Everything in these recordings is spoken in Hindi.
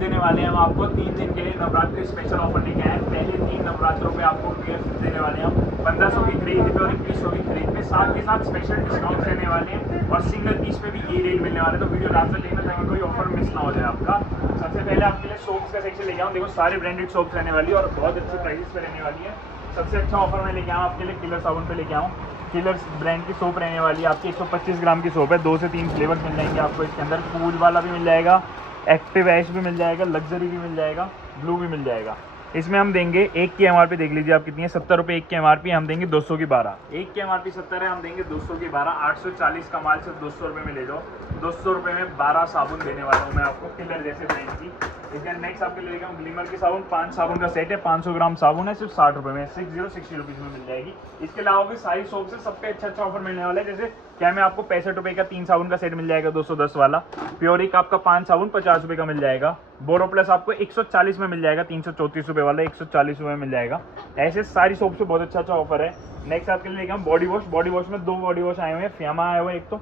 देने वाले हैं हम आपको 3 दिन के लिए नवरात्रि स्पेशल ऑफर लेके आए हैं। पहले 3 नवरात्रों पे आपको गिफ्ट देने वाले हैं हम 1500 की खरीद पे और 2100 की खरीद पे, साथ के साथ स्पेशल डिस्काउंट देने वाले हैं और सिंगल पीस पे भी ये रेट मिलने वाले हैं। तो वीडियो लास्ट तक देखना ताकि कोई ऑफर मिस ना हो जाए आपका। सबसे पहले आपके लिए सोप्स का सेक्शन लेके आऊँ। देखो सारे ब्रांडेड सोप्स रहने वाली है और बहुत अच्छे प्राइसेस पे रहने वाली है। सबसे अच्छा ऑफर मैं लेके आऊँ आपके लिए किलर साबुन पे लेके आऊँ। किलर्स ब्रांड की सोप रहने वाली है आपकी 125 ग्राम की सोप है। 2 से 3 फ्लेवर्स मिल जाएंगे आपको इसके अंदर। कूल वाला भी मिल जाएगा, एक्टिव ऐश भी मिल जाएगा, लग्जरी भी मिल जाएगा, ब्लू भी मिल जाएगा। इसमें हम देंगे एक की एमआरपी देख लीजिए आप कितनी है, 70 रुपये एक की एमआरपी, हम देंगे 200 की 12। एक की एमआरपी 70 है, हम देंगे 200 की 12। 840 का माल सिर्फ 200 रुपये में ले जाओ। 200 रुपये में 12 साबुन देने वाला हूँ मैं आपको किलर जैसे ब्रांड की। इसके नेक्स्ट आपके लिए हम ग्लिमर की साबुन 5 साबुन का सेट है, 500 ग्राम साबुन है, सिर्फ 60 रुपये में 60 रुपीज़ में मिल जाएगी। इसके अलावा भी सारी सोप से सब पे अच्छा ऑफर मिलने वाला है। जैसे क्या में आपको 65 रुपये का 3 साबुन का सेट मिल जाएगा 210 वाला। प्योरिक आपका 5 साबुन 50 रुपये का मिल जाएगा। बोरो प्लस आपको 140 में मिल जाएगा, 334 रुपये वाला 140 रुपये में मिल जाएगा। ऐसे सारी सोप से बहुत अच्छा ऑफर है। नेक्स्ट आपके लिए लेके हम बॉडी वॉश। बॉडी वॉश में 2 बॉडी वॉश आए हुए हैं। फियामा आया हुआ है एक, तो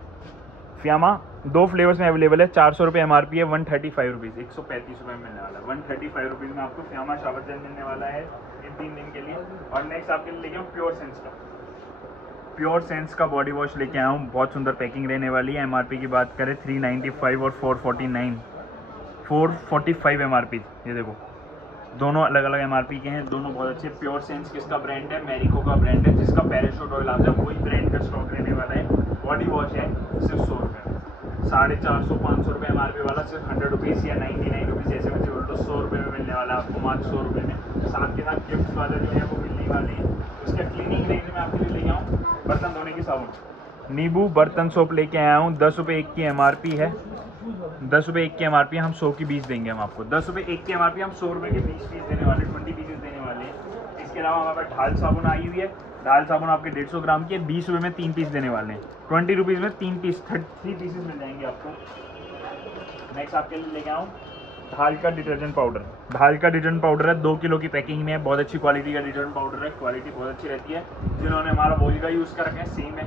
फियामा 2 फ्लेवर्स में अवेलेबल है। 400 रुपये एमआरपी है, 135 रुपीज़ 135 रुपये में मिलने वाला है। 135 रुपीज़ में आपको फियामा शावर जेल मिलने वाला है इन 3 दिन के लिए। और नेक्स्ट आपके लिए लेके हम प्योर सेंस का। प्योर सेंस का बॉडी वॉश लेके आया हूँ, बहुत सुंदर पैकिंग रहने वाली है। एमआरपी की बात करें 395 और 445 एमआरपी। ये देखो दोनों अलग अलग एमआरपी के हैं, दोनों बहुत अच्छे। प्योर सेंस किसका ब्रांड है, मैरिको का ब्रांड है, जिसका पैराशूट ऑयल आता है वही ब्रांड का स्टॉक रहने वाला है। बॉडी वॉश है सिर्फ 100 रुपये में, 450 500 रुपये एमआरपी वाला सिर्फ 100 रुपीज़ या 99 रुपीज़ जैसे में बोल तो 100 रुपये में मिलने वाला है आपको, मात्र 100 रुपये में। साथ के साथ गिफ्ट वाला जो है वो मिलने वाले हैं। उसका क्लीनिंग रेंज में आपके लिए लेके आऊँ बर्तन धोने की साबुन। नींबू बर्तन सोप लेके आया हूँ, 10 रुपये एक की एमआरपी है। 10 रुपये एक की एमआरपी, हम 100 की 20 देंगे हम आपको। 10 रुपये एक की एमआरपी, हम 100 रुपये के 20 पीस देने वाले, 20 पीसेस देने वाले हैं। इसके अलावा हमारे पास ढाल साबुन आई हुई है। ढाल साबुन आपके 150 ग्राम की है, 20 रुपये में 3 पीस देने वाले हैं। 20 रुपीज़ में 3 पीस 3 पीसेस मिल जाएंगे आपको। नेक्स्ट आपके लिए लेके आऊँ ढाल का डिटर्जेंट पाउडर। ढाल का डिटर्जेंट पाउडर है, 2 किलो की पैकिंग में है, बहुत अच्छी क्वालिटी का डिटर्जेंट पाउडर है, क्वालिटी बहुत अच्छी रहती है। जिन्होंने हमारा वोल्गा यूज़ कर रखे हैं, सेम है,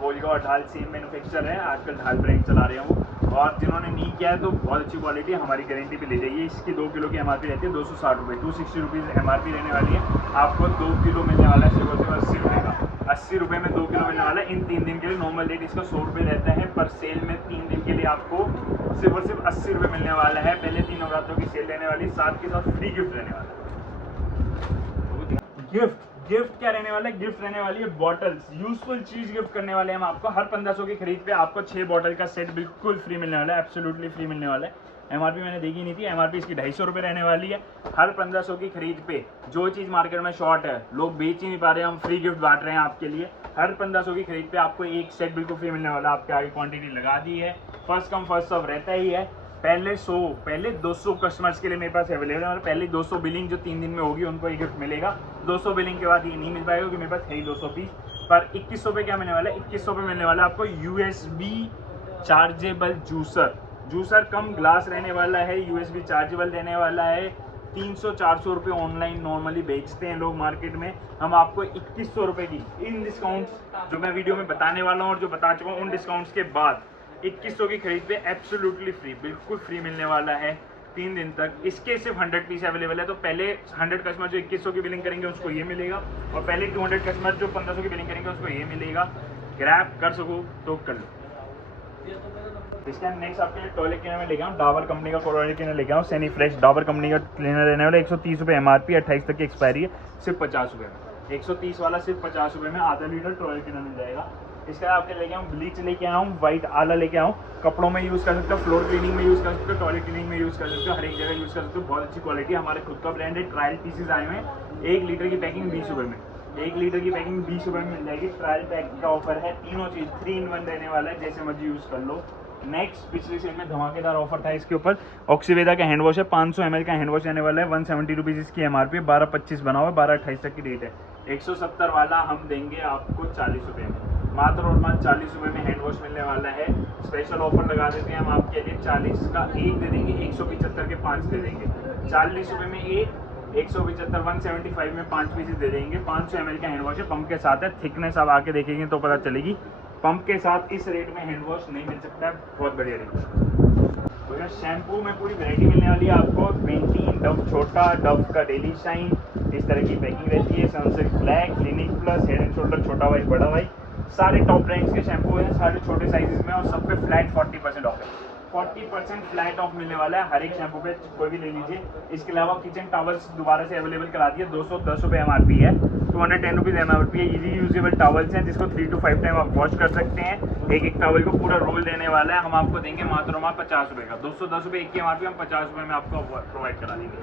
वोल्गा और ढाल सेम मैन्युफैक्चर है, आजकल ढाल ब्रांड चला रहे हैं वो। और जिन्होंने नहीं किया है तो बहुत अच्छी क्वालिटी है, हमारी गारंटी पे ले जाइए। इसकी 2 किलो की एमआरपी रहती है 260 रुपये, 260 रुपीज़ एमआरपी रहने वाली है। आपको 2 किलो मिलने वाला है सिर्फ 80 रुपये का, 80 रुपये में 2 किलो मिलने वाला है इन 3 दिन के लिए। नॉर्मल रेट इसका 100 रुपये रहता है, पर सेल में 3 दिन के लिए आपको सिर्फ और सिर्फ 80 रुपये मिलने वाला है। पहले 3 नवरात्रों की सेल रहने वाली, साथ के साथ फ्री गिफ्ट रहने वाला है। गिफ्ट क्या रहने वाला है, गिफ्ट रहने वाली है बॉटल्स, यूजफुल चीज गिफ्ट करने वाले हैं हम आपको। हर 1500 की खरीद पे आपको 6 बॉटल का सेट बिल्कुल फ्री मिलने वाला है, एब्सोल्युटली फ्री मिलने वाला है। एमआरपी मैंने देखी नहीं थी, एमआरपी इसकी 250 रुपये रहने वाली है। हर 1500 की खरीद पे जो चीज़ मार्केट में शॉर्ट है, लोग बेच ही नहीं पा रहे, हम फ्री गिफ्ट बांट रहे हैं आपके लिए। हर 1500 की खरीद पे आपको एक सेट बिल्कुल फ्री मिलने वाला है। आपके आगे क्वांटिटी लगा दी है, फर्स्ट कम फर्स्ट सर्व रहता ही है। पहले 200 कस्टमर्स के लिए मेरे पास अवेलेबल है, और पहले 200 बिलिंग जो 3 दिन में होगी उनको ये गिफ्ट मिलेगा। 200 बिलिंग के बाद ये नहीं मिल पाएगा क्योंकि मेरे पास है ही 200 पीस। पर 2100 पे क्या मिलने वाला है, 2100 पे मिलने वाला है आपको USB चार्जेबल जूसर कम ग्लास रहने वाला है, USB चार्जेबल रहने वाला है। 300-400 रुपये ऑनलाइन नॉर्मली बेचते हैं लोग मार्केट में, हम आपको 2100 रुपये की इन डिस्काउंट्स जो मैं वीडियो में बताने वाला हूँ और जो बता चुका हूँ उन डिस्काउंट्स के बाद 2100 की खरीद पे एब्सोल्युटली फ्री, बिल्कुल फ्री मिलने वाला है 3 दिन तक। इसके सिर्फ 100 पीस अवेलेबल है, तो पहले 100 कस्टमर जो 2100 की बिलिंग करेंगे उसको ये मिलेगा, और पहले 200 कस्टमर जो 1500 की बिलिंग करेंगे उसको ये मिलेगा। ग्रैब कर सको तो कर लो। इसके नेक्स्ट आपके लिए टॉयलेट क्लीनर में लेके आऊँ, डाबर कंपनी का टॉयलेट क्लीनर लेके आऊँ, सेनी फ्रेश डाबर कंपनी का क्लीनर रहने वाला 130 रुपये एमआरपी, 28 तक की एक्सपायरी है, सिर्फ 50 रुपये में। 130 वाला सिर्फ 50 रुपये में आधा लीटर टॉयलेट क्लीनर मिल जाएगा। इसके बाद आपके लेके आऊँ ब्लीच लेके आऊँ, व्हाइट आला लेके आऊँ, कपड़ों में यूज़ कर सकते हो, फ्लोर क्लीनिंग में यूज़ कर सकते हो, टॉयलेट क्लीनिंग में यूज़ कर सकते हो, हर एक जगह यूज़ कर सकते हो। बहुत अच्छी क्वालिटी, हमारे खुद का ब्रांड है, ट्रायल पीसेज आए हुए हैं। 1 लीटर की पैकिंग 20 रुपये में, 1 लीटर की पैकिंग 20 रुपये में मिल जाएगी। ट्रायल पैक का ऑफर है, तीनों चीज़ 3 in 1 रहने वाला है, जैसे मर्जी यूज़ कर लो। नेक्स्ट पिछली सेल में धमाकेदार ऑफर था इसके ऊपर, ऑक्सीवेदा का हैंड वॉश है, 500 ml का हैंड वॉश रहने वाला है, 170 रुपीज़ इसकी एमआरपी, 12/25 बना हुआ है, 12/28 तक की डेट है। 170 वाला हम देंगे आपको 40 रुपये में, मात्र और मात्र 40 रुपये में हैंड वॉश मिलने वाला है। स्पेशल ऑफर लगा देते हैं हम आपके लिए, 40 का 1 दे देंगे, 175 के 5 दे देंगे। 40 रुपये में 175 175 में 5 पीसेस दे देंगे। 500 ml का हैंड वॉश है, पंप के साथ है, थिकनेस आप आके देखेंगे तो पता चलेगी। पंप के साथ इस रेट में हैंड वॉश नहीं मिल सकता है, बहुत बढ़िया रेट है। तो शैम्पू में पूरी वैरायटी मिलने वाली है आपको। पेंटीन, डव छोटा, डव का डेली शाइन, इस तरह की पैकिंग रहती है। Sunsilk black, clinic plus, head and shoulder, छोटा भाई बड़ा भाई, सारे टॉप ब्रांड्स के शैम्पू हैं, सारे छोटे साइजेस में, और सब पे फ्लैट 40% ऑफ है। 40% फ्लैट ऑफ मिलने वाला है हर एक शैम्पू पे, कोई भी ले लीजिए। इसके अलावा किचन टॉवल्स दोबारा से अवेलेबल करा दिए, 210 रुपये MRP है, 210 रुपीज़ MRP है। इजी यूजेबल टॉवल्स हैं जिसको 3 to 5 टाइम आप वॉश कर सकते हैं। एक टॉवल को पूरा रोल देने वाला है, हम आपको देंगे मात्र 50 रुपये का। 210 रुपये एक की MRP, हम 50 रुपये में आपको प्रोवाइड करा देंगे।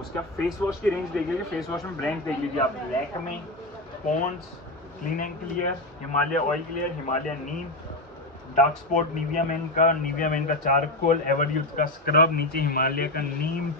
उसका फेस वॉश की रेंज देख लीजिए, फेस वॉश में ब्रांड देख लीजिए आप, Lakme, Pond's, Clean and Clear, Himalaya oil clear, Himalaya neem, dark spot Nivea men का चारकोल, एवर यूथ का स्क्रब, नीचे हिमालय का neem,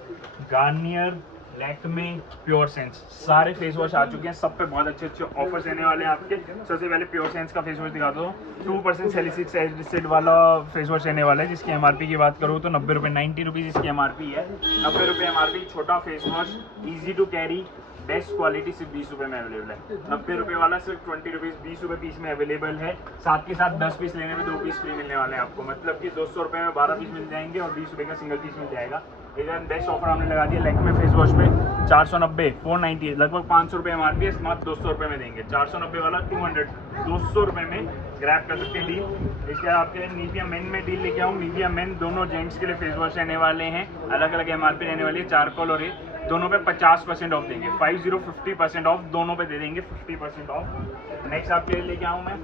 Garnier, Lakme, pure sense, सारे फेस वॉश आ चुके हैं। सब पे बहुत अच्छे अच्छे ऑफर्स देने वाले हैं आपके। सबसे पहले प्योर सेंस का फेस वॉश दिखा दो, 2% सैलिसिलिक एसिड वाला फेस वॉश रहने वाला है, जिसकी MRP की बात करूँ तो 90 रुपये, 90 रुपीज़ इसकी MRP है। 90 रुपये MRP, छोटा face wash, easy to carry, best quality, सिर्फ 20 रुपये में अवेलेबल है। 90 रुपये वाला सिर्फ 20 रुपीज़, 20 रुपये पीस में अवेलेबल है। साथ के साथ 10 पीस लेने में 2 पीस फ्री मिलने वाले हैं आपको, मतलब कि 200 रुपये में 12 पीस मिल जाएंगे और 20 रुपये का सिंगल पीस मिल जाएगा। एकदम बेस्ट ऑफर हमने लगा दिया लैक्मे फेस वॉश पे, 490, 490, लगभग 500 रुपये MRP है, मात्र 200 रुपये में देंगे। 490 वाला 200 रुपये में ग्रैब कर सकते हैं डील। इसके बाद आपके निविया मेन में डील लेके आऊँ। निविया मेन दोनों जेंट्स के लिए फेस वॉश रहने वाले हैं, अलग अलग MRP रहने वाली है, चारकोल और ये दोनों पे 50% ऑफ देंगे, 50% ऑफ दोनों पे दे देंगे, 50% ऑफ। नेक्स्ट आपके लिए लेके आऊँ मैं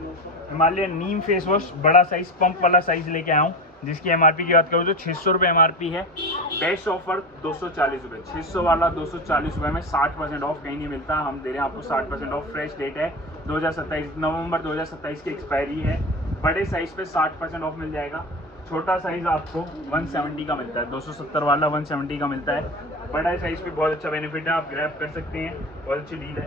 हिमालय नीम फेस वॉश, बड़ा साइज, पंप वाला साइज लेके आऊँ, जिसकी MRP की बात करूँ तो 600 रुपये MRP है। बेस्ट ऑफर 240 रुपये, 600 वाला 240 रुपये में 60% ऑफ कहीं नहीं मिलता, हम दे रहे हैं आपको 60% ऑफ। फ्रेश डेट है 2027, नवंबर 2027 की एक्सपायरी है। बड़े साइज पे 60% ऑफ मिल जाएगा। छोटा साइज आपको 170 का मिलता है, 270 वाला 170 का मिलता है। बड़ा साइज पे बहुत अच्छा बेनिफिट है, आप ग्रैब कर सकते हैं, बहुत अच्छी डील है।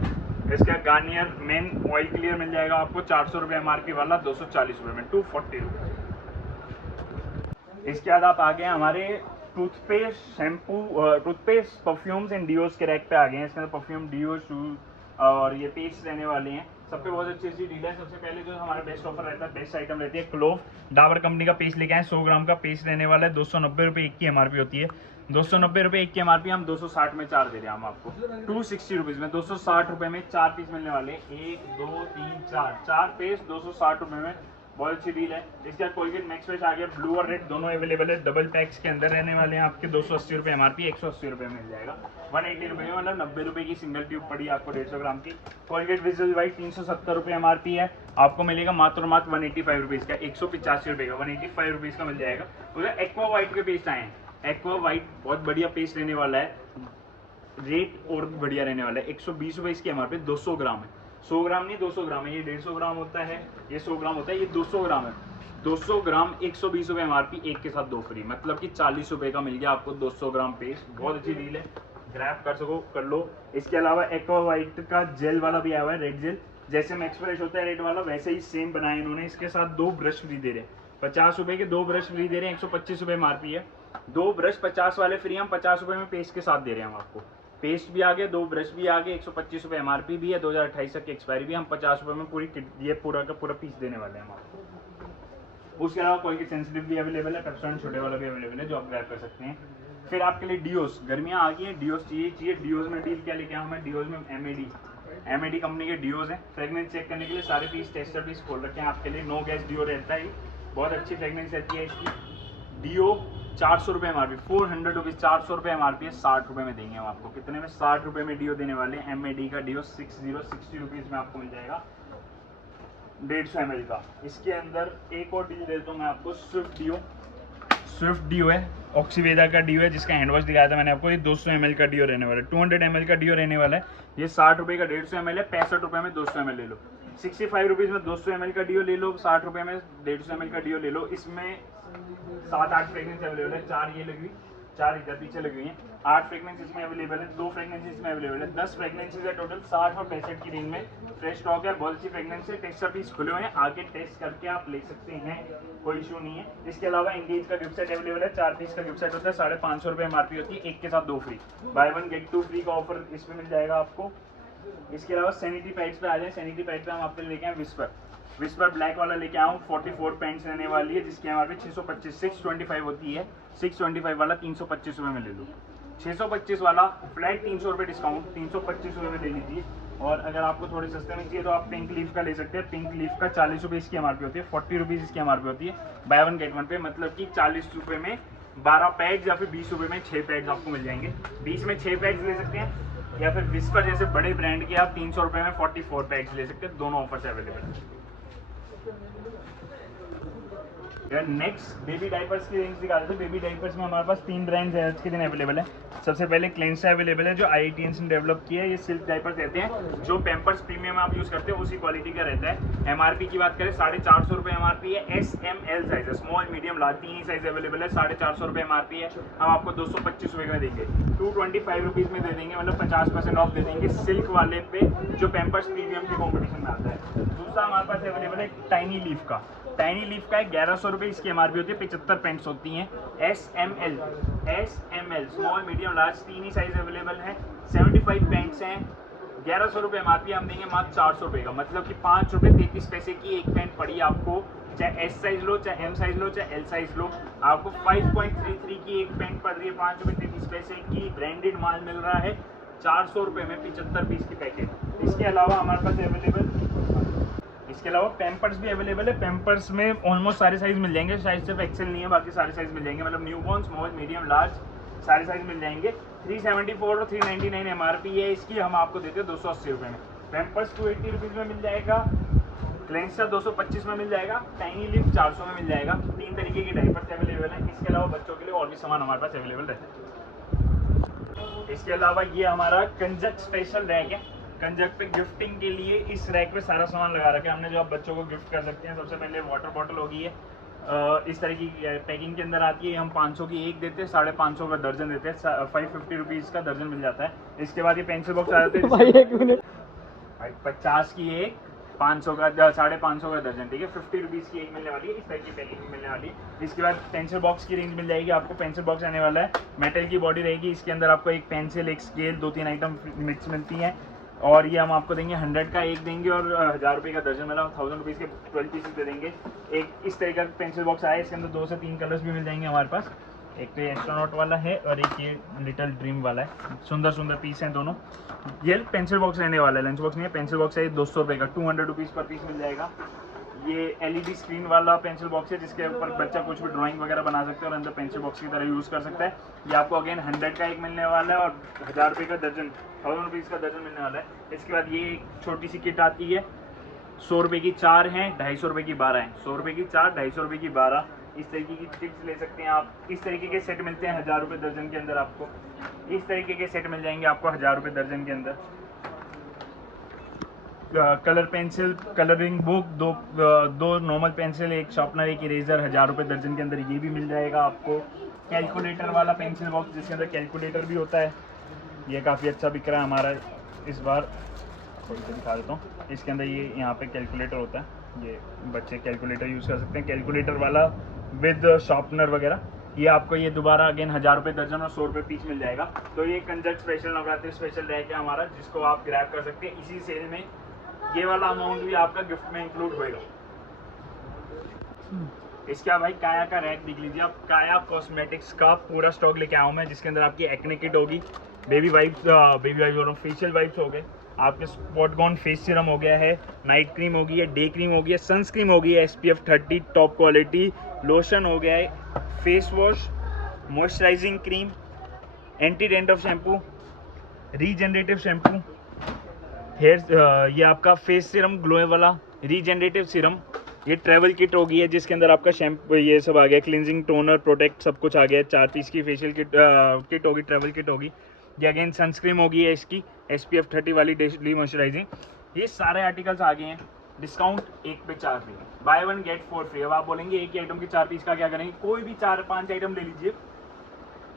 इसका गार्नियर मेन ऑयल क्लियर मिल जाएगा आपको 400 रुपये MRP वाला, 240 रुपये में, 240 रुपये। इसके बाद आप आ गए हमारे toothpaste, shampoo, toothpaste, perfumes and deos के रैक पे आ गए हैं। इसके अंदर परफ्यूम, डिओ, शूज और ये पेस्ट रहने वाले हैं। सब पे बहुत अच्छी अच्छी डील है। सबसे पहले जो हमारा बेस्ट ऑफर रहता है, बेस्ट आइटम रहती है क्लोव, डाबर कंपनी का पेस्ट लेके आए, 100 ग्राम का पेस्ट रहने वाला है, 290 रुपये एक की MRP होती है। 290 रुपये एक की MRP, हम 260 में 4 दे रहे हैं हम आपको, 260 रुपीज़ में 260 रुपये में 4 पीस मिलने वाले, 1 2 3 4 पेस्ट 260 रुपये में, बहुत अच्छी डील है। इसके बाद कोलगेट मैक्स फ्रेश आ गया, ब्लू और रेड दोनों अवेलेबल है, डबल पैक्स के अंदर रहने वाले हैं आपके, 280 रुपये MRP, 180 रुपये मिल जाएगा, 180 रुपये में, मतलब 90 रुपये की सिंगल ट्यूब पड़ी आपको 150 ग्राम की। कोलगेट विजिल वाइट 370 रुपये MRP है, आपको मिलेगा मात्र 185 रुपीज़ का, 185 रुपये का, 185 रुपीज़ का मिल जाएगा। उधर एक्वा वाइट के पेस्ट आए हैं, एक्वा वाइट बहुत बढ़िया पेस्ट रहने वाला है, रेट और बढ़िया रहने वाला है, 120 रुपये इसकी MRP, 200 ग्राम है, 100 ग्राम नहीं 200 ग्राम है, ये 150 ग्राम होता है, ये 100 ग्राम होता है, ये 200 ग्राम है, 200 ग्राम 120 रुपये MRP, एक के साथ 2 फ्री, मतलब कि 40 रुपये का मिल गया आपको 200 ग्राम पेस्ट, बहुत अच्छी डील है, ग्रैब कर सको कर लो। इसके अलावा एक्वा वाइट का जेल वाला भी आया हुआ है, रेड जेल, जैसे मैक्स फ्रेश होता है रेड वाला, वैसे ही सेम बनाए इन्होंने। इसके साथ 2 ब्रश फ्री दे रहे हैं, 50 रुपये के 2 ब्रश फ्री दे रहे हैं, 125 रुपये MRP है, 2 ब्रश 50 वाले फ्री, हम 50 रुपये में पेस्ट के साथ दे रहे हैं हम आपको। पेस्ट भी आ गए, 2 ब्रश भी आ गए, 125 रुपये MRP भी है, 2028 तक की एक्सपायरी भी, हम 50 रुपये में पूरी ये पूरा का पूरा पीस देने वाले हैं हम आपको। उसके अलावा कोई सेंसिटिव भी अवेलेबल है, पेप्सोडेंट छोटे वाला भी अवेलेबल है, जो आप ग्रैब कर सकते हैं। फिर आपके लिए डिओस, गर्मियाँ आ गई हैं, डिओस चाहिए। डिओस में डील क्या लेके आऊँ मैं, डिओस में MAD कंपनी के डिओस हैं। फ्रेगनेंस चेक करने के लिए सारे पीस, टेस्टर पीस खोल रखे हैं आपके लिए, नो गैस डिओ रहता है, बहुत अच्छी फ्रेगनेंस रहती है इसकी। डिओ 400 रुपये MRP, 400 रुपीज़, 400 रुपये MRP है, 60 रुपये में देंगे हम आपको। कितने में? 60 रुपये में डिओ देने वाले हैं। MAD का डिओ 60 रुपीज़ में आपको मिल जाएगा, 150 ml का। इसके अंदर एक और डील देता हूँ मैं आपको, स्विफ्ट डिओ है, ऑक्सीवेदा का डिओ है, जिसका हैंड वॉश दिखाया था मैंने आपको, ये 200 ml का डिओ रहने वाला है, 200 ml का डिओ रहने वाला है। ये 60 रुपये का 150 ml है, 65 रुपये में 200 ml ले लो, 65 रुपीज़ में 200 ml का डिओ ले लो, 60 रुपये में 150 ml का डिओ ले लो। इसमें 7-8 फ्रेगनेंस अवेलेबल है, 4 ये लगी हुई, 4 इधर पीछे लगी हुई हैं, 8 फ्रेगनेंस इसमें अवेलेबल है, 2 फ्रेगनेंस इसमें अवेलेबल है, 10 फ्रेगनेंसेज है टोटल, 60 और 65 की रेंज में फ्रेश स्टॉक है, बहुत अच्छी फ्रेगनेंस है। टेस्ट पीस खुले हुए हैं, आके टेस्ट करके आप ले सकते हैं, कोई इशू नहीं है। इसके अलावा एंगेज का गिफ्ट सेट अवेलेबल है, 4 पीस का गिफ्ट सेट होता है, 550 रुपये MRP होती है, एक के साथ 2 फ्री, बाय 1 गेट 2 फ्री का ऑफर इसमें मिल जाएगा आपको। इसके अलावा सैनिटरी पैड्स पे आ जाए, सैनिटरी पैड पे हम आपके लिए लेके आए विस्पर, विस्पर ब्लैक वाला लेके आया हूँ, 44 पैंट्स रहने वाली है जिसकी एमआरपी 625 625 होती है। 625 वाला 325 रुपये में ले लो, 625 वाला फ्लैट 300 रुपये डिस्काउंट, 325 रुपये में ले लीजिए। और अगर आपको थोड़े सस्ते में चाहिए तो आप पिंक लीफ का ले सकते हैं। पिंक लीफ का 40 रुपये इसकी एमआरपी होती है, 40 रुपीज़ इसकी एमआरपी होती है। बाय वन गेट वन पे, मतलब कि 40 रुपये में 12 पैड्स या फिर 20 रुपये में 6 पैड्स आपको मिल जाएंगे। 20 में 6 पैड्स ले सकते हैं, या फिर विस्पर जैसे बड़े ब्रांड के आप 300 रुपये में 44 पैड्स ले सकते हैं। दोनों ऑफर से अवेलेबल है। नेक्स्ट बेबी डाइपर्स की रेंज दिखा देते हैं। बेबी डाइपर्स में हमारे पास 3 ब्रांड्स आज के दिन अवेलेबल है। सबसे पहले क्लेंसा अवेलेबल है जो IITN ने डेवलप किया है। ये सिल्क डाइपर्स रहते हैं, जो पैम्पर्स प्रीमियम आप यूज़ करते हैं उसी क्वालिटी का रहता है। एमआरपी की बात करें 450 रुपये एमआरपी है। SML साइज है, स्मॉल मीडियम लार्ज 3 ही साइज अवेलेबल है। 450 रुपये एमआरपी है। हम आपको 225 रुपये में देंगे, 225 रुपीज़ में दे देंगे, मतलब 50% ऑफ दे देंगे सिल्क वाले पे जो पैम्पर्स प्रीमियम के कॉम्पिटिशन में आता है। दूसरा हमारे पास अवेलेबल है टाइनी लीफ का। टाइनी लीफ का है 1100 रुपये इसकी एमआरपी होती है। 75 पैंट्स होती हैं। SML स्मॉल मीडियम लार्ज 3 ही साइज अवेलेबल है। 75 पैंट्स हैं, 1100 रुपये एमआरपी हम देंगे मात्र 400 रुपये का, मतलब कि 5 रुपये 33 पैसे की एक पैंट पड़ी आपको। चाहे S साइज लो, चाहे M साइज लो, चाहे L साइज लो, आपको 5.33 की एक पैंट पड़ रही है। 5 रुपये 33 पैसे की ब्रांडेड माल मिल रहा है 400 रुपये में 75 पीस की पैकेट। इसके अलावा हमारे पास अवेलेबल, इसके अलावा पैम्पर्स भी अवेलेबल है। पैम्पर्स में ऑलमोस्ट सारे साइज मिल जाएंगे, शायद सिर्फ एक्सेल नहीं है, बाकी सारे साइज मिल जाएंगे, मतलब न्यूबॉर्न, स्मॉल, मीडियम, लार्ज सारे साइज मिल जाएंगे। 374 और 399 एमआरपी है इसकी, हम आपको देते हैं 280 रुपये में। पैम्पर्स 280 रुपीज़ में मिल जाएगा। क्लेंसा 225 में मिल जाएगा। टाइनी लिफ 400 में मिल जाएगा। 3 तरीके की डाइपर्स अवेलेबल है। इसके अलावा बच्चों के लिए और भी सामान हमारे पास अवेलेबल रहता है। इसके अलावा ये हमारा कंजक स्पेशल रैक है। कंजक पे गिफ्टिंग के लिए इस रैक पे सारा सामान लगा रखा है हमने, जो आप बच्चों को गिफ्ट कर सकते हैं। सबसे पहले वाटर बॉटल होगी है, इस तरह की पैकिंग के अंदर आती है। हम 500 की एक देते हैं, 550 का दर्जन देते हैं। 550 रुपीज़ का दर्जन मिल जाता है। इसके बाद ये पेंसिल बॉक्स आ जाते हैं 50 की एक, 500 का 550 का दर्जन, ठीक है। 50 रुपीज़ की एक मिलने वाली है, इस तरह की पैकिंग मिलने वाली है। इसके बाद पेंसिल बॉक्स की रेंज मिल जाएगी आपको। पेंसिल बॉक्स आने वाला है, मेटल की बॉडी रहेगी। इसके अंदर आपको एक पेंसिल, एक स्केल, 2-3 आइटम मिक्स मिलती हैं। और ये हम आपको देंगे 100 का एक देंगे, और 1000 रुपये का दर्जन, मतलब 1000 रुपीज़ के 12 पीसेस दे देंगे। एक इस तरह का पेंसिल बॉक्स आया है, इसके अंदर 2 से 3 कलर्स भी मिल जाएंगे हमारे पास। एक तो ये एस्ट्रोनॉट वाला है और एक ये लिटिल ड्रीम वाला है। सुंदर सुंदर पीस हैं दोनों। ये पेंसिल बॉक्स रहने वाला है, लंच बॉक्स नहीं है, पेंसिल बॉक्स है। 200 रुपये का, 200 रुपीज़ पर पीस मिल जाएगा। ये LED स्क्रीन वाला पेंसिल बॉक्स है, जिसके ऊपर बच्चा कुछ भी ड्राइंग वगैरह बना सकता है और अंदर पेंसिल बॉक्स की तरह यूज़ कर सकता है। ये आपको अगेन 100 का एक मिलने वाला है, और 1000 रुपये का दर्जन, 1000 रुपीज़ का दर्जन मिलने वाला है। इसके बाद ये एक छोटी सी किट आती है, 100 रुपये की 4 हैं, 250 रुपये की 12 हैं। 100 रुपये की 4, 250 रुपये की 12, इस तरीके की टिप्स ले सकते हैं आप। इस तरीके के सेट मिलते हैं 1000 रुपये दर्जन के अंदर आपको। इस तरीके के सेट मिल जाएंगे आपको 1000 रुपये दर्जन के अंदर। कलर पेंसिल, कलरिंग बुक, दो नॉर्मल पेंसिल, एक शार्पनर, एक इरेजर, 1000 रुपये दर्जन के अंदर ये भी मिल जाएगा आपको। कैलकुलेटर वाला पेंसिल बॉक्स, जिसके अंदर कैलकुलेटर भी होता है, ये काफ़ी अच्छा बिक रहा है हमारा इस बार। थोड़ी सी दिखा देता हूँ। इसके अंदर ये यहाँ पे कैलकुलेटर होता है, ये बच्चे कैलकुलेटर यूज़ कर सकते हैं। कैलकुलेटर वाला विद शार्पनर वगैरह, ये आपको ये दोबारा अगेन 1000 रुपये दर्जन और 100 रुपये पीस मिल जाएगा। तो ये कंजक स्पेशल नवरात्रि स्पेशल रहेगा हमारा, जिसको आप ग्रैब कर सकते हैं। इसी सेल में ये वाला अमाउंट भी आपका गिफ्ट में इंक्लूड होएगा। इसके भाई काया का रैक देख लीजिए आप। काया कॉस्मेटिक्स का पूरा स्टॉक लेके आया हूँ मैं, जिसके अंदर आपकी एक्ने किट होगी, बेबी वाइप्स फेशियल वाइप्स हो गए, आपके स्पॉट गॉन फेस सीरम हो गया है, नाइट क्रीम होगी है, डे क्रीम होगी है, सनस्क्रीम होगी है SPF 30 टॉप क्वालिटी, लोशन हो गया है, face wash, moisturising cream, anti dandruff shampoo, regenerative shampoo, hair ये आपका फेस सीरम ग्लो वाला रीजनरेटिव सीरम, ये ट्रैवल किट होगी है, जिसके अंदर आपका शैम्पू ये सब आ गया, क्लिनजिंग, टोनर, प्रोटेक्ट सब कुछ आ गया है। 4 पीस की फेशियल किट होगी, ट्रैवल किट होगी। ये अगेन सनस्क्रीम होगी है इसकी, SPF 30 वाली डेली मॉइस्चराइजिंग। ये सारे आर्टिकल्स आ गए हैं। डिस्काउंट 1 पे 4 फ्री, बाय 1 गेट 4 फ्री। अब आप बोलेंगे एक ही आइटम के 4 पीस का क्या करेंगे? कोई भी 4-5 आइटम ले लीजिए,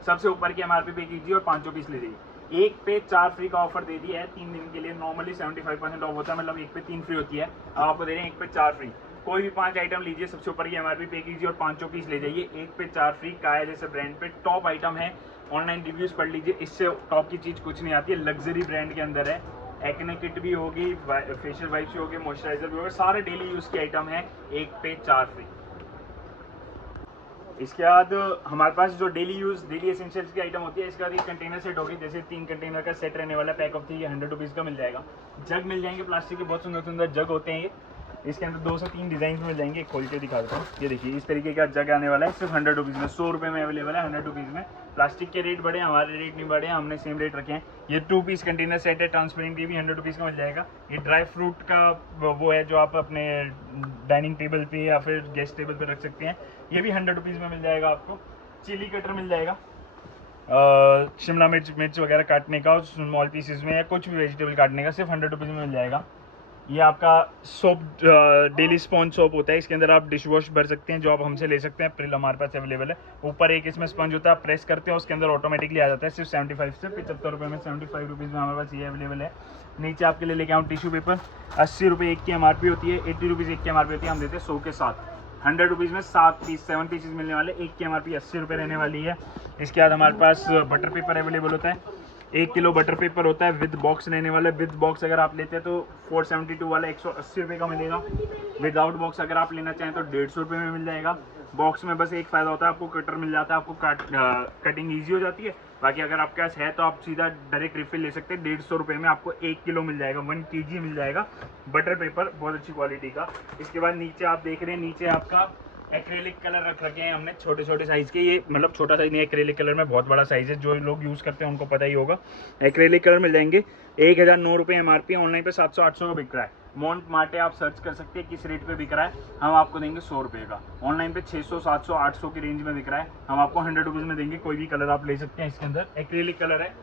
सबसे ऊपर की MRP पे कीजिए और 5 पीस ले लीजिए। 1 पे 4 फ्री का ऑफर दे दिया है 3 दिन के लिए। नॉर्मली 75% ऑफ होता है, मतलब 1 पे 3 फ्री होती है। अब आपको दे रहे हैं 1 पे 4 फ्री। कोई भी 5 आइटम लीजिए, सबसे ऊपर की MRP पे कीजिए और 5 पीस ले जाइए। 1 पे 4 फ्री। काया जैसे ब्रांड पे टॉप आइटम है, ऑनलाइन रिव्यूज पढ़ लीजिए, इससे टॉप की चीज़ कुछ नहीं आती है। लग्जरी ब्रांड के अंदर है, एक्ने किट भी होगी, फेशियल वाइप्स भी होगी, मॉइस्चराइजर भी होगा, सारे डेली यूज़ के आइटम हैं, 1 पे 4 फ्री। इसके बाद हमारे पास जो डेली यूज़ डेली एसेंशियल्स की आइटम होती है, इसके बाद एक कंटेनर सेट होगी, जैसे 3 कंटेनर का सेट रहने वाला, पैक ऑफ 3 ये 100 रुपीज़ का मिल जाएगा। जग मिल जाएंगे, प्लास्टिक के बहुत सुंदर सुंदर जग होते हैं ये, इसके अंदर 2 से 3 डिज़ाइन मिल जाएंगे। खोल के दिखा देता हूँ, ये देखिए इस तरीके का जग आने वाला है, सिर्फ 100 रुपीज़ में, 100 रुपये में अवेलेबल है, 100 रुपीज़ में। प्लास्टिक के रेट बढ़े, हमारे रेट नहीं बढ़े, हमने सेम रेट रखे हैं। ये 2 पीस कंटेनर सेट है, ट्रांसपेरेंट, ये भी 100 रुपीज़ का मिल जाएगा। ये ड्राई फ्रूट का वो है जो आप अपने डाइनिंग टेबल पे या फिर गेस्ट टेबल पे रख सकते हैं, ये भी 100 रुपीज़ में मिल जाएगा आपको। चिली कटर मिल जाएगा, शिमला मिर्च वगैरह काटने का, स्मॉल पीसेस में, या कुछ भी वेजिटेबल काटने का, सिर्फ 100 रुपीज़ में मिल जाएगा। ये आपका सोप, डेली स्पॉन्ज सोप होता है, इसके अंदर आप डिश वॉश भर सकते हैं, जो आप हमसे ले सकते हैं, अप्रैल हमारे पास अवेलेबल है। ऊपर एक इसमें स्पंज होता है, आप प्रेस करते हैं, उसके अंदर ऑटोमेटिकली आ जाता है, सिर्फ 75 से 75 रुपये में, 75 रुपीज़ में हमारे पास ये अवेलेबल है। नीचे आपके लिए लेके आऊँ टिश्यू पेपर, 80 रुपये एक की MRP होती है, 80 रुपीज़ एक की MRP होती है, हम देते हैं 100 के साथ। 100 रुपीज़ में 7 पीसेज मिलने वाले, एक की MRP 80 रुपये रहने वाली है। इसके बाद हमारे पास बटर पेपर अवेलेबल होता है, 1 किलो बटर पेपर होता है, विद बॉक्स रहने वाला है। विद बॉक्स अगर आप लेते हैं तो 472 वाला 180 रुपये का मिलेगा। विदाउट बॉक्स अगर आप लेना चाहें तो 150 रुपये में मिल जाएगा। बॉक्स में बस एक फ़ायदा होता है, आपको कटर मिल जाता है, आपको कटिंग ईजी हो जाती है। बाकी अगर आपके पास है तो आप सीधा डायरेक्ट रिफिल ले सकते हैं। 150 रुपये में आपको 1 किलो मिल जाएगा, 1 kg मिल जाएगा बटर पेपर, बहुत अच्छी क्वालिटी का। इसके बाद नीचे आप देख रहे हैं, नीचे आपका एक्रेलिक कलर रख रखे हैं हमने, छोटे छोटे साइज़ के। ये मतलब छोटा साइज़ नहीं, एक्रेलिक कलर में बहुत बड़ा साइज़ है, जो लोग यूज़ करते हैं उनको पता ही होगा। एक्रेलिक कलर मिल जाएंगे, 1009 रुपये MRP, ऑनलाइन पे 700-800 का बिक रहा है। मोंट मार्टे आप सर्च कर सकते हैं किस रेट पे बिक रहा है, हम आपको देंगे 100 रुपये का। ऑनलाइन पे 600, 700, 800 की रेंज में बिक रहा है, हम आपको 100 रुपीज़ में देंगे। कोई भी कलर आप ले सकते हैं, इसके अंदर एक्रेलिक कलर है,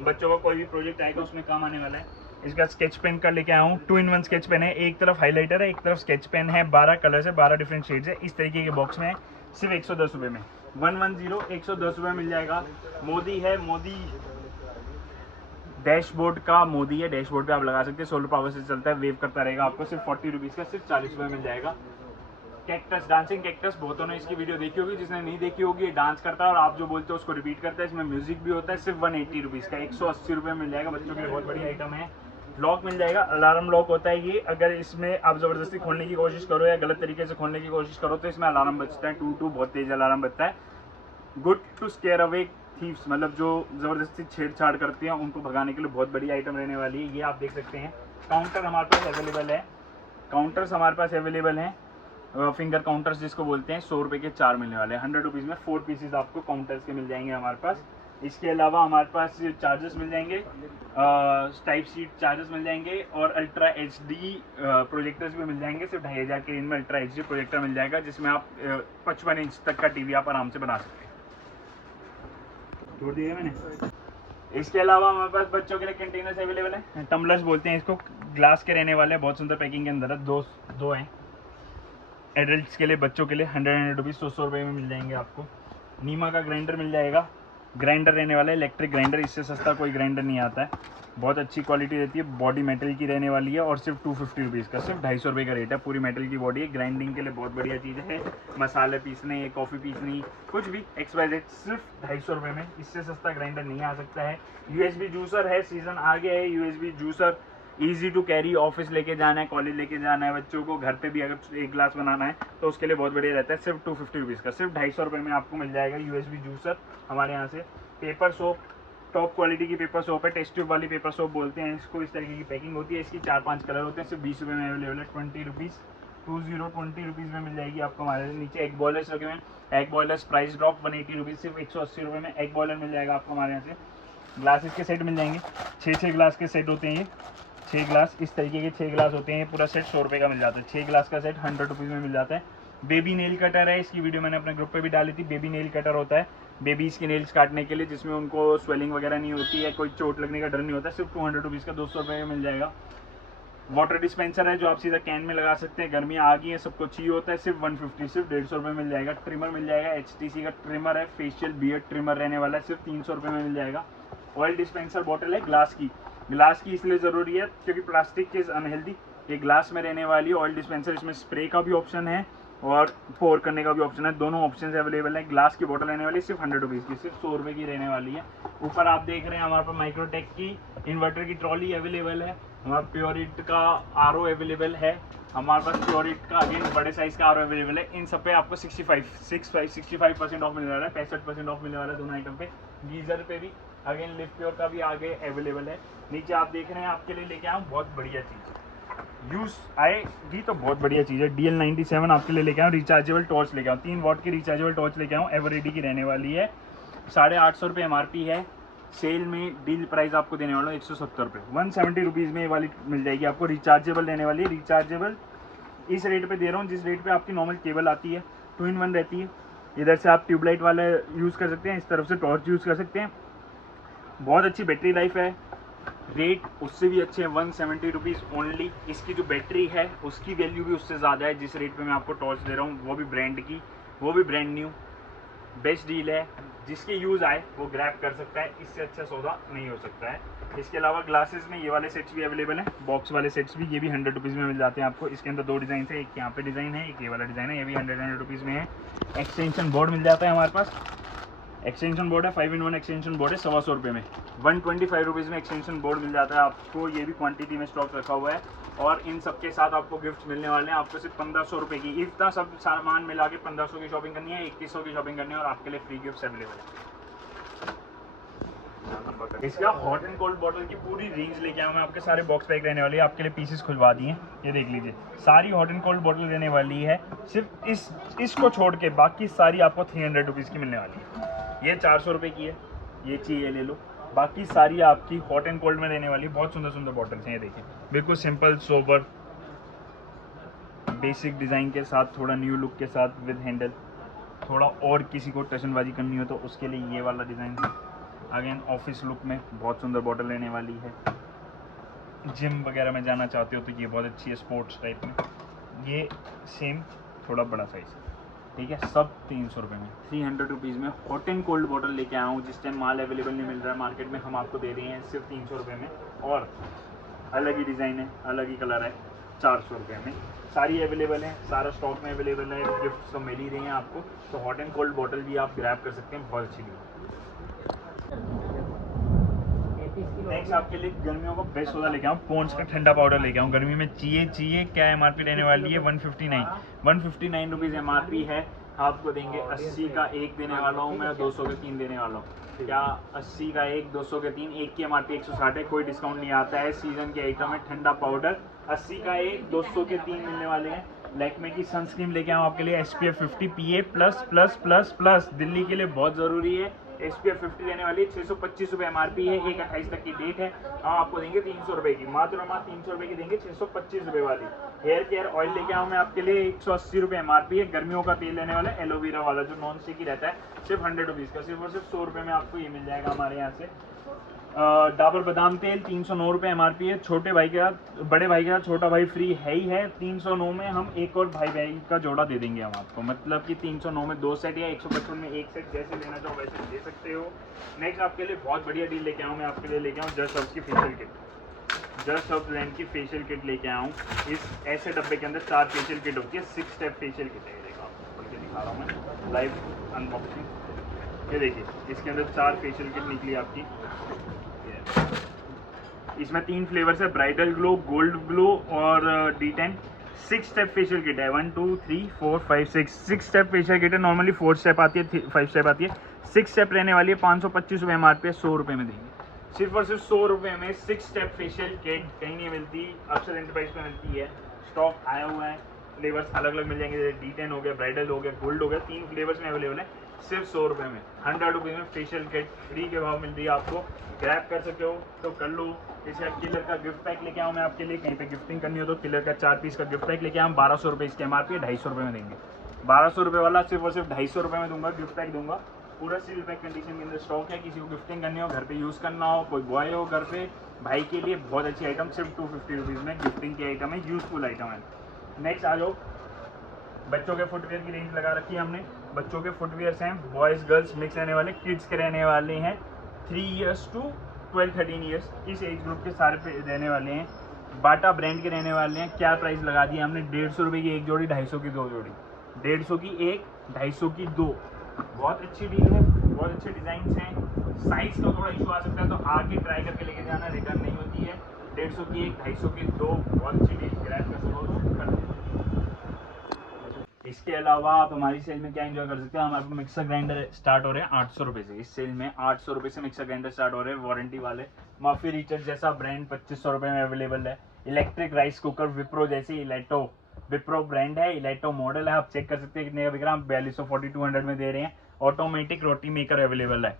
बच्चों का कोई भी प्रोजेक्ट आएगा उसमें काम आने वाला है। इसका स्केच पेन का लेके आया हूँ, 2-in-1 स्केच पेन है, एक तरफ हाइलाइटर है, एक तरफ स्केच पेन है, 12 कलर्स है, 12 डिफरेंट शेड्स है। इस तरीके के बॉक्स में है, सिर्फ 110 रुपये में, 110 110 रुपये मिल जाएगा। मोदी है, मोदी डैशबोर्ड का मोदी है, डैशबोर्ड पे आप लगा सकते हैं, सोलर पावर से चलता है, वेव करता रहेगा, आपको सिर्फ 40 रुपीज़ का, सिर्फ 40 रुपये मिल जाएगा। कैक्टस, डांसिंग कैक्टस, बहुतों ने इसकी वीडियो देखी होगी, जिसने नहीं देखी होगी, ये डांस करता है और आप जो बोलते हो उसको रिपीट करता है। इसमें म्यूजिक भी होता है, सिर्फ 180 रुपीज़ का, 180 रुपये मिल जाएगा। बच्चों के लिए बहुत बड़ी आइटम है। लॉक मिल जाएगा, अलार्म लॉक होता है ये, अगर इसमें आप ज़बरदस्ती खोलने की कोशिश करो या गलत तरीके से खोलने की कोशिश करो तो इसमें अलार्म बजता है, टू बहुत तेज़ अलार्म बजता है। Good to scare away thieves, मतलब जो ज़बरदस्ती छेड़छाड़ करती हैं उनको भगाने के लिए बहुत बड़ी आइटम रहने वाली है। ये आप देख सकते हैं। काउंटर हमारे पास अवेलेबल है, काउंटर्स हमारे पास अवेलेबल हैं, फिंगर काउंटर्स जिसको बोलते हैं, 100 रुपये के 4 मिलने वाले हैं। 100 रुपीज़ में 4 पीसेज आपको काउंटर्स के मिल जाएंगे हमारे पास। इसके अलावा हमारे पास चार्जर्स मिल जाएंगे, टाइप सी चार्जर्स मिल जाएंगे, और अल्ट्रा HD प्रोजेक्टर्स भी मिल जाएंगे। सिर्फ 2500 की रेंज में अल्ट्रा HD प्रोजेक्टर मिल जाएगा, जिसमें आप 55 इंच तक का टीवी आप आराम से बना सकते हैं। छोड़ दिया मैंने। इसके अलावा हमारे पास बच्चों के लिए कंटेनर्स अवेलेबल है, टम्बलर्स बोलते हैं इसको, ग्लास के रहने वाले हैं, बहुत सुंदर पैकिंग के अंदर है, दो हैं। एडल्ट्स के लिए, बच्चों के लिए 100 रुपीज़, 100 रुपये में मिल जाएंगे आपको। नीमा का ग्राइंडर मिल जाएगा, ग्राइंडर रहने वाला है, इलेक्ट्रिक ग्राइंडर, इससे सस्ता कोई ग्राइंडर नहीं आता है। बहुत अच्छी क्वालिटी रहती है, बॉडी मेटल की रहने वाली है, और सिर्फ 250 रुपीज़ का, सिर्फ 250 रुपये का रेट है। पूरी मेटल की बॉडी है, ग्राइंडिंग के लिए बहुत बढ़िया चीज़ है, मसाले पीसने, कॉफ़ी पीसनी, कुछ भी XYZ, सिर्फ 250 रुपये में। इससे सस्ता ग्राइंडर नहीं आ सकता है। USB जूसर है, सीज़न आ गया है, USB juicer easy to carry, office लेके जाना है, कॉलेज लेके जाना है बच्चों को, घर पे भी अगर 1 ग्लास बनाना है तो उसके लिए बहुत बढ़िया रहता है। सिर्फ 250 रुपीज़ का, सिर्फ 250 रुपये में आपको मिल जाएगा USB जूसर हमारे यहाँ से। पेपर सोप, टॉप क्वालिटी की पेपर सोप है, टेस्ट ट्यूब वाली पेपर सोप बोलते हैं इसको। इस तरीके की पैकिंग होती है, इसकी 4-5 कलर होते हैं, सिर्फ 20 रुपये में अवेलेबल है। 20 रुपीज़ में मिल जाएगी आपको हमारे लिए। नीचे एग बॉयलर्स रखे हुए हैं, egg boilers price drop 180 rupees, सिर्फ 180 रुपये में एग बॉयलर मिल जाएगा आपको हमारे यहाँ से। ग्लासेस के सेट मिल जाएंगे, 6 ग्लास के सेट होते हैं ये, 6 ग्लास, इस तरीके के 6 ग्लास होते हैं। पूरा सेट 100 रुपये का मिल जाता है, 6 ग्लास का सेट 100 रुपीज़ में मिल जाता है। बेबी नेल कटर है, इसकी वीडियो मैंने अपने ग्रुप पे भी डाली थी। बेबी नेल कटर होता है बेबीज़ के नेल्स काटने के लिए, जिसमें उनको स्वेलिंग वगैरह नहीं होती है, कोई चोट लगने का डर नहीं होता। सिर्फ 200 रुपीज़ का, 200 रुपये में मिल जाएगा। वाटर डिस्पेंसर है, जो आप सीधा कैन में लगा सकते हैं, गर्मियाँ आ गई हैं, सबको चाहिए होता है, सिर्फ 150, सिर्फ 150 रुपये मिल जाएगा। ट्रिमर मिल जाएगा, HTC का ट्रिमर है, फेशियल बियर्ड ट्रिमर रहने वाला है, सिर्फ 300 रुपये में मिल जाएगा। ऑयल डिस्पेंसर बॉटल है, ग्लास की इसलिए ज़रूरी है क्योंकि प्लास्टिक के अनहेल्दी, ये ग्लास में रहने वाली ऑयल डिस्पेंसर। इसमें स्प्रे का भी ऑप्शन है और पोर करने का भी ऑप्शन है, दोनों ऑप्शन अवेलेबल है। ग्लास की बोतल रहने वाली सिर्फ 100 रुपीज़ की, सिर्फ 100 रुपये की रहने वाली है। ऊपर आप देख रहे हैं हमारे पास माइक्रोटेक की इन्वर्टर की ट्रॉली अवेलेबल है, हमारे प्योरिट का आरओ अवेलेबल है, हमारे पास प्योरिट का अगेन बड़े साइज़ का आरओ अवेलेबल है। इन सब पे आपको 65% ऑफ मिलने वाला है, 65% ऑफ मिलने वाला है दोनों आइटम पे। गीज़र पे भी अगेन लिव प्योर का भी आगे अवेलेबल है। नीचे आप देख रहे हैं आपके लिए लेके आऊँ बहुत बढ़िया चीज़, यूज़ आएगी तो बहुत बढ़िया चीज़ है। DL97 आपके लिए लेके आऊँ, रिचार्जेबल टॉर्च लेके आऊँ, 3 वॉट की रिचार्जेबल टॉर्च लेके आऊँ, एवरेडी की रहने वाली है। 850 रुपये MRP है, सेल में डील प्राइस आपको देने वाला है 170 रुपये, 170 रुपीज़ में ये वाली मिल जाएगी आपको। रिचार्जेबल रहने वाली है, रिचार्जेबल इस रेट पे दे रहा हूँ जिस रेट पे आपकी नॉर्मल केबल आती है, 2-in-1 रहती है। इधर से आप ट्यूबलाइट वाला यूज़ कर सकते हैं, इस तरफ से टॉर्च यूज़ कर सकते हैं। बहुत अच्छी बैटरी लाइफ है, रेट उससे भी अच्छे हैं, 170 रुपीज़ ओनली। इसकी जो बैटरी है उसकी वैल्यू भी उससे ज़्यादा है जिस रेट पे मैं आपको टॉर्च दे रहा हूँ, वो भी ब्रांड की, वो भी ब्रांड न्यू। बेस्ट डील है, जिसके यूज़ आए वो ग्रैब कर सकता है, इससे अच्छा सौदा नहीं हो सकता है। इसके अलावा ग्लासेस में ये वाले सेट्स भी अवेलेबल हैं, बॉक्स वाले सेट्स भी, ये भी 100 रुपीज़ में मिल जाते हैं आपको। इसके अंदर 2 डिज़ाइन है, एक यहाँ पे डिज़ाइन है, एक ये वाला डिज़ाइन है, ये भी 100 रुपीज़ में है। एक्सटेंशन बोर्ड मिल जाता है हमारे पास, एक्सटेंशन बोर्ड है 5-in-1 एक्सटेंशन बोर्ड है 125 रुपये में, 125 रुपीज़ में एक्सटेंशन बोर्ड मिल जाता है आपको। ये भी क्वांटिटी में स्टॉक रखा हुआ है और इन सब के साथ आपको गिफ्ट मिलने वाले हैं। आपको सिर्फ 1500 रुपये की, इतना सब सामान मिला के 1500 की शॉपिंग करनी है, 2100 की शॉपिंग करनी है और आपके लिए फ्री गिफ्ट अवेलेबल है। इसका हॉट एंड कोल्ड बॉटल की पूरी रेंज लेके आया मैं, आपके सारे बॉक्स पैक रहने वाली है, आपके लिए पीसेस खुलवा दिए, ये देख लीजिए सारी हॉट एंड कोल्ड बॉटल रहने वाली है। सिर्फ इसको छोड़ के बाकी सारी आपको 300 रुपीज़ की मिलने वाली है। ये 400 रुपये की है, ये चाहिए ले लो, बाकी सारी आपकी हॉट एंड कोल्ड में रहने वाली है। बहुत सुंदर सुंदर बॉटल्स हैं, ये देखिए बिल्कुल सिंपल सोबर बेसिक डिज़ाइन के साथ, थोड़ा न्यू लुक के साथ विद हैंडल। थोड़ा और किसी को टशनबाजी करनी हो तो उसके लिए ये वाला डिज़ाइन है। अगेन ऑफिस लुक में बहुत सुंदर बॉटल रहने वाली है। जिम वगैरह में जाना चाहते हो तो ये बहुत अच्छी है, स्पोर्ट्स टाइप में। ये सेम थोड़ा बड़ा साइज़, ठीक है, सब 300 रुपये में, 300 रुपीज़ में हॉट एंड कोल्ड बॉटल लेके आया हूँ। जिस टाइम माल अवेलेबल नहीं मिल रहा है मार्केट में, हम आपको दे रहे हैं सिर्फ 300 रुपये में, और अलग ही डिज़ाइन है, अलग ही कलर है, 400 रुपये में। सारी अवेलेबल है, सारा स्टॉक में अवेलेबल है, गिफ्ट तो मिल ही रही हैं आपको। तो हॉट एंड कोल्ड बॉटल भी आप ग्रैब कर सकते हैं, बहुत अच्छी डी। नेक्स्ट आपके लिए गर्मियों का बेस्ट सोडा लेके आऊँ, पॉन्ड्स का ठंडा पाउडर लेके आऊँ। गर्मी में चाहिए क्या MRP रहने वाली है 159 रुपीज़ MRP है। आपको देंगे 80 का एक देने वाला हूँ मैं, 200 के 3 देने वाला हूँ। क्या 80 का एक, 200 के 3, एक की MRP 160 है, कोई डिस्काउंट नहीं आता है। सीजन के आइटम है, ठंडा पाउडर 80 का एक, 200 के 3 मिलने वाले हैं। लैक्मे की सनस्क्रीन लेके आऊँ आपके लिए, SPF 50 PA++++, दिल्ली के लिए बहुत ज़रूरी है। SPF 50 देने वाली है, 625 रुपये MRP है, 1/28 तक की डेट है। हम आपको देंगे 300 रुपये की, मात्र 300 रुपये की देंगे, 625 रुपये वाली। हेयर केयर ऑयल लेके आऊँ मैं आपके लिए, 180 रुपये MRP है। गर्मियों का तेल लेने वाला है, एलोवेरा वाला जो नॉन स्टिक ही रहता है, सिर्फ 100 रुपीज़ का, सिर्फ और सिर्फ 100 रुपये में आपको ये मिल जाएगा हमारे यहाँ से। डाबर बादाम तेल 309 रुपये MRP है। छोटे भाई के साथ बड़े भाई के साथ छोटा भाई फ्री है ही है। 309 में हम एक और भाई का जोड़ा दे देंगे हम आपको, मतलब कि 309 में 2 सेट या 155 में 1 सेट, जैसे लेना चाहो वैसे ले सकते हो। नेक्स्ट आपके लिए बहुत बढ़िया डील लेके आऊँ मैं, आपके लिए लेके आऊँ जस्ट सर्फ की facial kit, just Surf brand की फेशियल किट लेके आऊँ। इस ऐसे डब्बे के अंदर 4 फेशियल किट होती है, 6 स्टेप फेशियल किट है। देखो आपको दिखा रहा हूँ मैं लाइव अनबॉक्सिंग, ये देखिए इसके अंदर 4 फेशियल किट निकली आपकी। इसमें 3 फ्लेवर्स है, ब्राइडल ग्लो, गोल्ड ग्लो और D10। 6 स्टेप फेशियल किट है, 1 2 3 4 5 6 स्टेप फेशियल किट है। नॉर्मली 4 स्टेप आती है, 5 स्टेप आती है, 6 स्टेप रहने वाली है। 525 रुपये MRP है, 100 रुपये में देंगे, सिर्फ और सिर्फ 100 रुपये में 6 स्टेप फेशियल किट। कहीं नहीं मिलती, अक्षर एंटरप्राइज में मिलती है। स्टॉक आया हुआ है, फ्लेवर्स अलग अलग मिल जाएंगे, जैसे D10 हो गया, ब्राइडल हो गया, गोल्ड हो गया, 3 फ्लेवर्स में अवेलेबल है, सिर्फ 100 रुपये में। 100 रुपीज़ में फेशियल किट फ्री के भाव मिल रही है आपको, ग्रैब कर सकते हो तो कर लो। जैसे किलर का गिफ्ट पैक लेके आऊँ मैं आपके लिए, कहीं पे गिफ्टिंग करनी हो तो किलर का 4 पीस का गिफ्ट पैक लेके आऊँ, 1200 रुपये इसके MRP है, 250 रुपये में देंगे। 1200 रुपये वाला सिर्फ और सिर्फ 250 रुपये में दूंगा, गिफ्ट पैक दूंगा। पूरा सील पैक कंडीशन के अंदर स्टॉक है, किसी को गिफ्टिंग करनी हो, घर पे यूज़ करना हो, कोई बॉय हो घर पे, भाई के लिए बहुत अच्छी आइटम, सिर्फ 250 रुपीज़ में गिफ्टिंग की आइटम है, यूजफुल आइटम है। नेक्स्ट आ जाओ, बच्चों के फुटवेयर की रेंज लगा रखी है हमने। बच्चों के फुटवेयर्स हैं, बॉयज़ गर्ल्स मिक्स रहने वाले, किड्स के रहने वाले हैं, 3 ईयर्स टू 12-13 ईयर्स, इस एज ग्रुप के सारे रहने वाले हैं। बाटा ब्रांड के रहने वाले हैं। क्या प्राइस लगा दिया हमने, 150 रुपये की एक जोड़ी, 250 की 2 जोड़ी, 150 की एक, 250 की 2, बहुत अच्छी डील है, बहुत अच्छे डिजाइन हैं। साइज का थोड़ा इशू आ सकता है तो आके ट्राई करके लेके जाना, रिटर्न नहीं होती है। 150 की एक, 250 की दो, बहुत अच्छी डील ग्रैब कर सको तो कर लो। इसके अलावा आप हमारी सेल में क्या एंजॉय कर सकते हैं, हमारे पास मिक्सर ग्राइंडर स्टार्ट हो रहे हैं 800 रुपये से। इस सेल में 800 रुपये से मिक्सर ग्राइंडर स्टार्ट हो रहे हैं, वारंटी वाले। मफी रिचर्ड जैसा ब्रांड 2500 रुपये में अवेलेबल है। इलेक्ट्रिक राइस कुकर विप्रो जैसी इलेक्टो, विप्रो ब्रांड है, इलेक्टो मॉडल है, आप चेक कर सकते हैं कितने का बिक रहा है। 4200 4200 में दे रहे हैं। ऑटोमेटिक रोटी मेकर अवेलेबल है।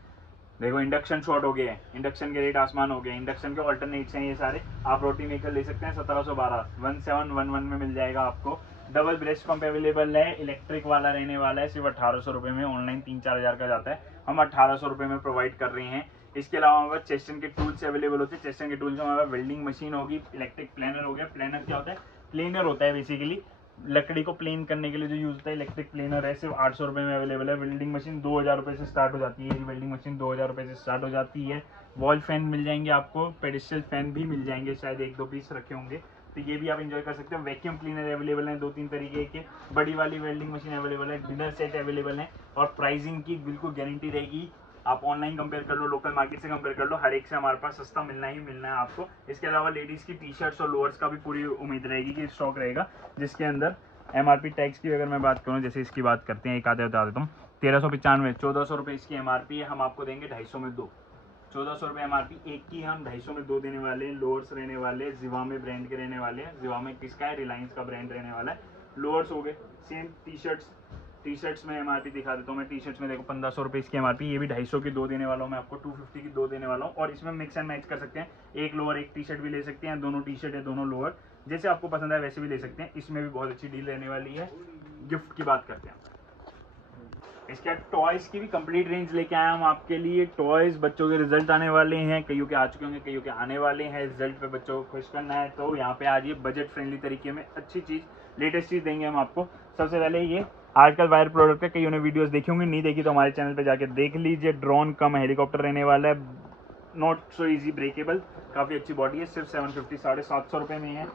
देखो इंडक्शन शॉर्ट हो गए हैं, इंडक्शन के रेट आसमान हो गए, इंडक्शन के ऑल्टरनेट्स हैं ये सारे। आप रोटी मेकर ले सकते हैं 1712 1711 में मिल जाएगा आपको। डबल ब्रेस्ट पंप अवेलेबल है, इलेक्ट्रिक वाला रहने वाला है, सिर्फ 1800 रुपये में। ऑनलाइन 3-4 हज़ार का जाता है, हम 1800 रुपये में प्रोवाइड कर रहे हैं। इसके अलावा हमारे पास चेस्टन के टूल्स अवेलेबल होते हैं। चेस्टन के टूल्स में हमारे पास वेल्डिंग मशीन होगी, इलेक्ट्रिक प्लेनर हो गया। प्लेनर क्या होता है, प्लेनर होता है बेसिकली लकड़ी को प्लेन करने के लिए जो यूज होता है, इलेक्ट्रिक प्लेनर है, सिर्फ 800 रुपये में अवेलेबल है। वेल्डिंग मशीन 2000 रुपये से स्टार्ट हो जाती है, वेल्डिंग मशीन 2000 रुपये से स्टार्ट हो जाती है। वॉल फैन मिल जाएंगे आपको, पेडिस्टल फैन भी मिल जाएंगे, शायद 1-2 पीस रखे होंगे, तो ये भी आप इंजॉय कर सकते हो। वैक्यूम क्लीनर अवेलेबल है 2-3 तरीके के। बड़ी वाली वेल्डिंग मशीन अवेलेबल है, डिनर सेट अवेलेबल है, और प्राइसिंग की बिल्कुल गारंटी रहेगी। आप ऑनलाइन कंपेयर कर लो, लोकल मार्केट से कंपेयर कर लो, हर एक से हमारे पास सस्ता मिलना ही मिलना है आपको। इसके अलावा लेडीज़ की टी शर्ट्स और लोअर्स का भी पूरी उम्मीद रहेगी कि स्टॉक रहेगा, जिसके अंदर MRP टैक्स की अगर मैं बात करूँ, जैसे इसकी बात करते हैं, एक आधे बता देता हूँ। 1395, 1400 रुपये इसकी MRP है, हम आपको देंगे 250 में दो। 1400 रुपये MRP एक की, हम 250 में दो देने वाले हैं। लोअर्स रहने वाले जिवामे ब्रांड के रहने वाले हैं। जिवामे किसका है, रिलायंस का ब्रांड रहने वाला है। लोअर्स हो गए, सेम टी शर्ट्स में MRP दिखा देता हूँ मैं। टी शर्ट्स में देखो 1500 रुपये इसकी MRP, ये भी 250 की दो देने वाला हूँ मैं आपको, 250 की दो देने वाला हूँ। और इसमें मिक्स एंड मैच कर सकते हैं, एक लोअर एक टी शर्ट भी ले सकते हैं, दोनों टी शर्ट है दोनों लोअर, जैसे आपको पसंद है वैसे भी ले सकते हैं। इसमें भी बहुत अच्छी डील रहने वाली है। गिफ्ट की बात करते हैं, इसके टॉयज़ की भी कंप्लीट रेंज लेके आए हम आपके लिए। टॉयज़, बच्चों के रिजल्ट आने वाले हैं, कईयों के आ चुके होंगे, कईयों के आने वाले हैं। रिजल्ट पे बच्चों को खुश करना है तो यहाँ पे आज ये बजट फ्रेंडली तरीके में अच्छी चीज़, लेटेस्ट चीज़ देंगे हम आपको। सबसे पहले ये आजकल वायर प्रोडक्ट है, कईयों ने वीडियोस देखी होंगी, नहीं देखी तो हमारे चैनल पे जाके देख लीजिए। ड्रोन कम हेलीकॉप्टर रहने वाला है, नॉट सो इजी ब्रेकेबल, काफ़ी अच्छी बॉडी है, सिर्फ 750 750 रुपये में है।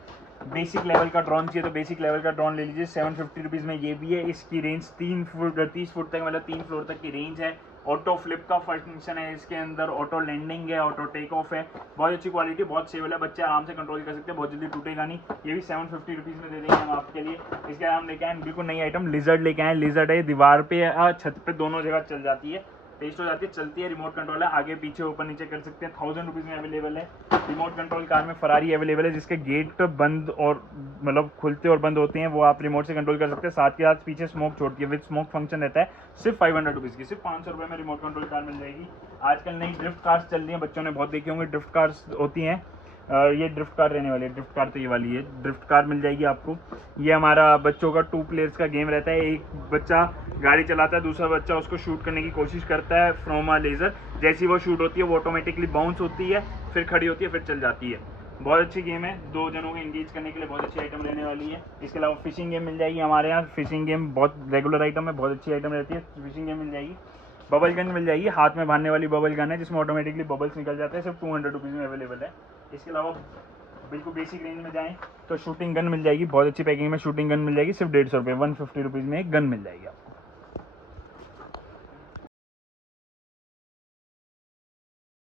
बेसिक लेवल का ड्रोन चाहिए तो बेसिक लेवल का ड्रोन ले लीजिए, 750 रुपीज़ में ये भी है। इसकी रेंज 3 फुट 30 फुट तक, मतलब 3 फ्लोर तक की रेंज है। ऑटो फ्लिप का फंक्शन है इसके अंदर, ऑटो लैंडिंग है, ऑटो टेक ऑफ है। बहुत अच्छी क्वालिटी, बहुत सेवल है, बच्चे आराम से कंट्रोल कर सकते हैं, बहुत जल्दी टूटेगा नहीं। ये भी 750 रुपीज़ में दे देंगे हम आपके लिए। इसके अलावा हम लेके आए बिल्कुल नई आइटम, लिजर्ड लेके आए। लिजर्ड है, दीवार पे छत पे दोनों जगह चल जाती है, पेस्ट हो जाती है, चलती है, रिमोट कंट्रोल है, आगे पीछे ऊपर नीचे कर सकते हैं। 1000 रुपीज़ में अवेलेबल है। रिमोट कंट्रोल कार में फरारी अवेलेबल है, जिसके गेट बंद और मतलब खुलते और बंद होते हैं, वो आप रिमोट से कंट्रोल कर सकते हैं। साथ के साथ पीछे स्मोक छोड़ती है, विद स्मोक फंक्शन रहता है। सिर्फ 500 रुपीज़ की, सिर्फ 500 रुपये में रिमोट कंट्रोल कार मिल जाएगी। आजकल नई ड्रिफ्ट कार्स चल रही हैं, बच्चों ने बहुत देखी होंगी, ड्रिफ्ट कार्स होती हैं। ये ड्रिफ्ट कार रहने वाली है, ड्रिफ्ट कार तो ये वाली है, ड्रिफ्ट कार मिल जाएगी आपको। ये हमारा बच्चों का 2 प्लेयर्स का गेम रहता है, एक बच्चा गाड़ी चलाता है, दूसरा बच्चा उसको शूट करने की कोशिश करता है फ्रॉम अ लेज़र। जैसी वो शूट होती है वो ऑटोमेटिकली बाउंस होती है, फिर खड़ी होती है, फिर चल जाती है। बहुत अच्छी गेम है, 2 जनों को एंगेज करने के लिए बहुत अच्छी आइटम रहने वाली है। इसके अलावा फिशिंग गेम मिल जाएगी हमारे यहाँ। फिशिंग गेम बहुत रेगुलर आइटम है, बहुत अच्छी आइटम रहती है, फिशिंग गेम मिल जाएगी। बबल गन मिल जाएगी, हाथ में बांधने वाली बबल गन है, जिसमें ऑटोमेटिकली बबल्स निकल जाते हैं, सिर्फ 200 रुपीज़ में अवेलेबल है। इसके अलावा बिल्कुल बेसिक रेंज में जाएँ तो शूटिंग गन मिल जाएगी, बहुत अच्छी पैकिंग में शूटिंग गन मिल जाएगी, सिर्फ 150 रुपये, 150 रुपीज़ में एक गन मिल जाएगी आपको।